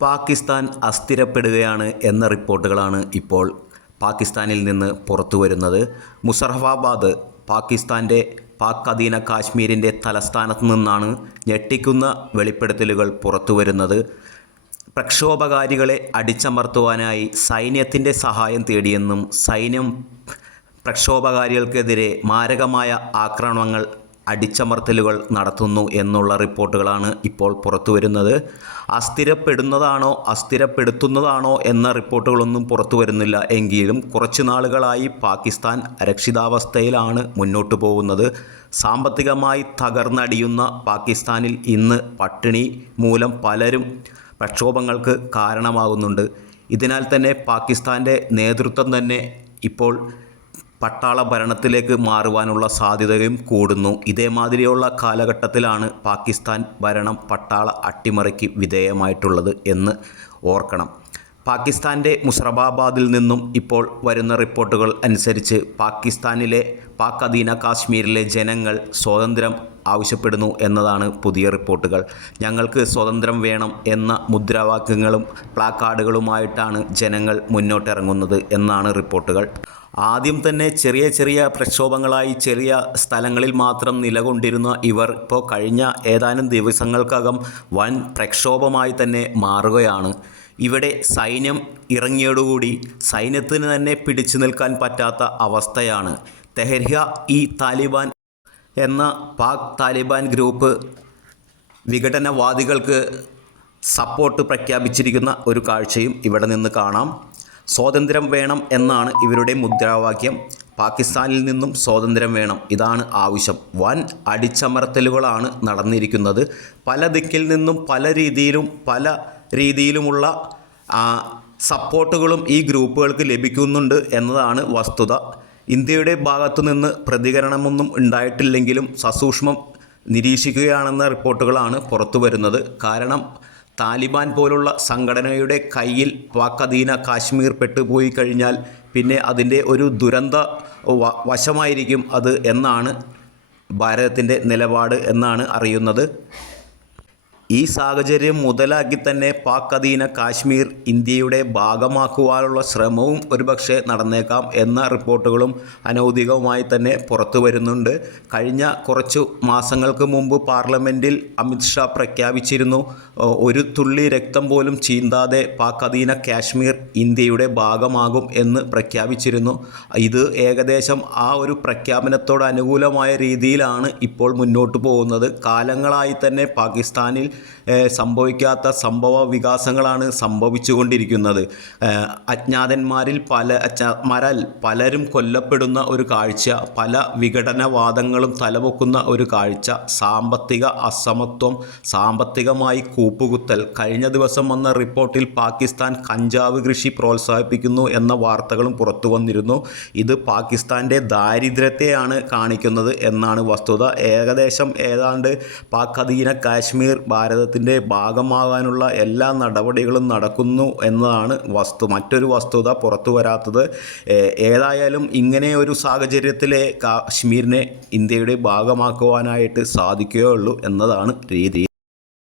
പാകിസ്ഥാൻ അസ്ഥിരപ്പെടുകയാണ് എന്ന റിപ്പോർട്ടുകളാണ് ഇപ്പോൾ പാകിസ്ഥാനിൽ നിന്ന് പുറത്തു വരുന്നത്. മുസറഫാബാദ് പാകിസ്ഥാൻ്റെ പാക് അധീന കാശ്മീരിൻ്റെ തലസ്ഥാനത്ത് നിന്നാണ് ഞെട്ടിക്കുന്ന വെളിപ്പെടുത്തലുകൾ പുറത്തു വരുന്നത്. പ്രക്ഷോഭകാരികളെ അടിച്ചമർത്തുവാനായി സൈന്യത്തിൻ്റെ സഹായം തേടിയെന്നും സൈന്യം പ്രക്ഷോഭകാരികൾക്കെതിരെ മാരകമായ ആക്രമണങ്ങൾ അടിച്ചമർത്തലുകൾ നടത്തുന്നു എന്നുള്ള റിപ്പോർട്ടുകളാണ് ഇപ്പോൾ പുറത്തു വരുന്നത്. അസ്ഥിരപ്പെടുത്തുന്നതാണോ എന്ന റിപ്പോർട്ടുകളൊന്നും പുറത്തു വരുന്നില്ല. എങ്കിലും കുറച്ചു നാളുകളായി പാകിസ്ഥാൻ അരക്ഷിതാവസ്ഥയിലാണ് മുന്നോട്ട് പോകുന്നത്. സാമ്പത്തികമായി തകർന്നടിയുന്ന പാകിസ്ഥാനിൽ ഇന്ന് പട്ടിണി മൂലം പലരും പ്രക്ഷോഭങ്ങൾക്ക് കാരണമാകുന്നുണ്ട്. ഇതിനാൽ തന്നെ പാകിസ്ഥാൻ്റെ നേതൃത്വം തന്നെ ഇപ്പോൾ പട്ടാള ഭരണത്തിലേക്ക് മാറുവാനുള്ള സാധ്യതയും കൂടുന്നു. ഇതേമാതിരിയുള്ള കാലഘട്ടത്തിലാണ് പാകിസ്ഥാൻ ഭരണം പട്ടാള അട്ടിമറിക്ക് വിധേയമായിട്ടുള്ളത് എന്ന് ഓർക്കണം. പാകിസ്ഥാൻ്റെ മുസറഫാബാദിൽ നിന്നും ഇപ്പോൾ വരുന്ന റിപ്പോർട്ടുകൾ അനുസരിച്ച് പാകിസ്ഥാനിലെ പാക് അധീന കാശ്മീരിലെ ജനങ്ങൾ സ്വാതന്ത്ര്യം ആവശ്യപ്പെടുന്നു എന്നതാണ് പുതിയ റിപ്പോർട്ടുകൾ. ഞങ്ങൾക്ക് സ്വാതന്ത്ര്യം വേണം എന്ന മുദ്രാവാക്യങ്ങളും പ്ലാക്കാർഡുകളുമായിട്ടാണ് ജനങ്ങൾ മുന്നോട്ടിറങ്ങുന്നത് എന്നാണ് റിപ്പോർട്ടുകൾ. ആദ്യം തന്നെ ചെറിയ ചെറിയ പ്രക്ഷോഭങ്ങളായി ചെറിയ സ്ഥലങ്ങളിൽ മാത്രം നിലകൊണ്ടിരുന്ന ഇവർ ഇപ്പോൾ കഴിഞ്ഞ ഏതാനും ദിവസങ്ങൾക്കകം വൻ പ്രക്ഷോഭമായി തന്നെ മാറുകയാണ്. ഇവിടെ സൈന്യം ഇറങ്ങിയോടുകൂടി സൈന്യത്തിന് തന്നെ പിടിച്ചു നിൽക്കാൻ പറ്റാത്ത അവസ്ഥയാണ്. തെഹ്രീക്-ഇ-താലിബാൻ എന്ന പാക് താലിബാൻ ഗ്രൂപ്പ് വിഘടനവാദികൾക്ക് സപ്പോർട്ട് പ്രഖ്യാപിച്ചിരിക്കുന്ന ഒരു കാഴ്ചയും ഇവിടെ നിന്ന് കാണാം. സ്വാതന്ത്ര്യം വേണം എന്നാണ് ഇവരുടെ മുദ്രാവാക്യം. പാകിസ്ഥാനിൽ നിന്നും സ്വാതന്ത്ര്യം വേണം, ഇതാണ് ആവശ്യം. വൻ അടിച്ചമർത്തലുകളാണ് നടന്നിരിക്കുന്നത്. പല ദിക്കിൽ നിന്നും പല രീതിയിലുമുള്ള സപ്പോർട്ടുകളും ഈ ഗ്രൂപ്പുകൾക്ക് ലഭിക്കുന്നുണ്ട് എന്നതാണ് വസ്തുത. ഇന്ത്യയുടെ ഭാഗത്തു നിന്ന് പ്രതികരണമൊന്നും ഉണ്ടായിട്ടില്ലെങ്കിലും സസൂക്ഷ്മം നിരീക്ഷിക്കുകയാണെന്ന റിപ്പോർട്ടുകളാണ് പുറത്തു വരുന്നത്. കാരണം താലിബാൻ പോലുള്ള സംഘടനയുടെ കയ്യിൽ പാക് അധീന കാശ്മീർ പെട്ടുപോയി കഴിഞ്ഞാൽ പിന്നെ അതിൻ്റെ ഒരു ദുരന്ത വശമായിരിക്കും അത് എന്നാണ് ഭാരതത്തിൻ്റെ നിലപാട് എന്നാണ് അറിയുന്നത്. ഈ സാഹചര്യം മുതലാക്കി തന്നെ പാക് അധീന കാശ്മീർ ഇന്ത്യയുടെ ഭാഗമാക്കുവാനുള്ള ശ്രമവും ഒരുപക്ഷെ നടന്നേക്കാം എന്ന റിപ്പോർട്ടുകളും അനൗദ്യോഗികമായി തന്നെ പുറത്തു വരുന്നുണ്ട്. കഴിഞ്ഞ കുറച്ചു മാസങ്ങൾക്ക് മുമ്പ് പാർലമെൻറ്റിൽ അമിത്ഷാ പ്രഖ്യാപിച്ചിരുന്നു, ഒരു തുള്ളി രക്തം പോലും ചീന്താതെ പാക് അധീന കാശ്മീർ ഇന്ത്യയുടെ ഭാഗമാകും എന്ന് പ്രഖ്യാപിച്ചിരുന്നു. ഇത് ഏകദേശം ആ ഒരു പ്രഖ്യാപനത്തോട് അനുകൂലമായ രീതിയിലാണ് ഇപ്പോൾ മുന്നോട്ട് പോകുന്നത്. കാലങ്ങളായി തന്നെ പാകിസ്ഥാനിൽ സംഭവിക്കാത്ത സംഭവ വികാസങ്ങളാണ് സംഭവിച്ചുകൊണ്ടിരിക്കുന്നത്. അജ്ഞാതന്മാരിൽ പലരും കൊല്ലപ്പെടുന്ന ഒരു കാഴ്ച, പല വിഘടനവാദങ്ങളും തലപൊക്കുന്ന ഒരു കാഴ്ച, സാമ്പത്തിക അസമത്വം, സാമ്പത്തികമായി കൂപ്പുകുത്തൽ. കഴിഞ്ഞ ദിവസം വന്ന റിപ്പോർട്ടിൽ പാകിസ്ഥാൻ കഞ്ചാവ് കൃഷി പ്രോത്സാഹിപ്പിക്കുന്നു എന്ന വാർത്തകളും പുറത്തു വന്നിരുന്നു. ഇത് പാകിസ്ഥാൻ്റെ ദാരിദ്ര്യത്തെയാണ് കാണിക്കുന്നത് എന്നാണ് വസ്തുത. ഏതാണ്ട് പാക് അധീന കാശ്മീർ ഭാരതത്തിൻ്റെ ഭാഗമാകാനുള്ള എല്ലാ നടപടികളും നടക്കുന്നു എന്നതാണ് മറ്റൊരു വസ്തുത പുറത്തു വരാത്തത്. ഏതായാലും ഇങ്ങനെ ഒരു സാഹചര്യത്തിലെ കാശ്മീരിനെ ഇന്ത്യയുടെ ഭാഗമാക്കുവാനായിട്ട് സാധിക്കുകയുള്ളൂ എന്നതാണ് രീതി.